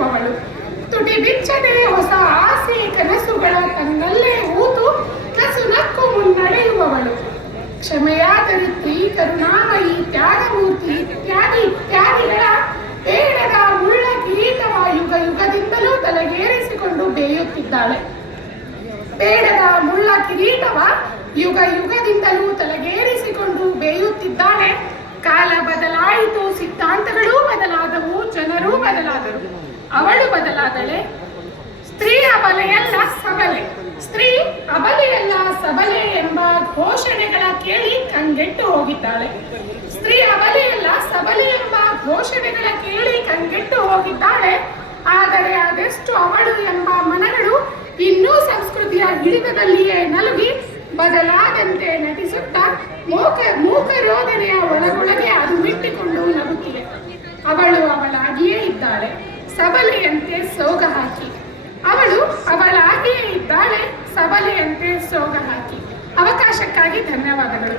ನಡೆಯುವವಳು. ತುಟಿ ಬಿಚ್ಚದೆ ಹೊಸ ಆಸೆ ಕನಸುಗಳ ತನ್ನಲ್ಲೇ ಊತು ನಸು ನಕ್ಕು ಮುನ್ನಡೆಯುವವಳು. ಕ್ಷಮೆಯಾದರಿತ್ರಿ, ಕರುಣಾಮಯಿ, ತ್ಯಾಗಮೂರ್ತಿ ಇತ್ಯಾದಿಗಳ ಬೇಡದ ಮುಳ್ಳ ಕಿರೀಟವ ಯುಗ ಯುಗದಿಂದಲೂ ತಲೆಗೇರಿಸಿಕೊಂಡು ಬೇಯುತ್ತಿದ್ದಾಳೆ. ಬೇಡದ ಮುಳ್ಳ ಕಿರೀಟವ ಯುಗ ಯುಗದಿಂದಲೂ ತಲೆಗೇರಿಸಿಕೊಂಡು ಬೇಯುತ್ತಿದ್ದಾಳೆ. ಕಾಲ ಬದಲಾಯಿತು, ಸಿದ್ಧಾಂತಗಳೂ ಬದಲಾದವು, ಜನರೂ ಬದಲಾದರು, ಅವಳು ಬದಲಾದಳೆ. ಸ್ತ್ರೀ ಅಬಲೆಯಲ್ಲ ಸಬಲೆ, ಸ್ತ್ರೀ ಅಬಲೆಯಲ್ಲ ಸಬಲೆ ಎಂಬ ಘೋಷಣೆಗಳ ಕೇಳಿ ಕಂಗೆಟ್ಟು ಹೋಗಿದ್ದಾಳೆ. ಸ್ತ್ರೀ ಅಬಲೆಯಲ್ಲ ಸಬಲೆ ಎಂಬ ಘೋಷಣೆಗಳ ಕೇಳಿ ಕಂಗೆಟ್ಟು ಹೋಗಿದ್ದಾಳೆ. ಆದರೆ ಅದೆಷ್ಟು ಅವಳು ಎಂಬ ಮನಗಳು ಇನ್ನೂ ಸಂಸ್ಕೃತಿಯ ಹಿಡಿತದಲ್ಲಿಯೇ ನಲುಗಿ ಬದಲಾದಂತೆ ನಟಿಸುತ್ತಾ ಮೂಕರೋಧನೆಯ ಒಳಗೊಳಗೆ ಅದು ಮಿಟ್ಟಿಕೊಂಡು ನಗುತ್ತಿವೆ. ಅವಳು ಅವಳಾಗಿಯೇ ಇದ್ದಾಳೆ, ಸಬಲೆಯಂತೆ ಸೋಗ ಹಾಕಿ. ಅವಳು ಅವಳಾಗಿಯೇ ಇದ್ದಾಳೆ, ಸಬಲೆಯಂತೆ ಸೋಗ ಹಾಕಿ. ಅವಕಾಶಕ್ಕಾಗಿ ಧನ್ಯವಾದಗಳು.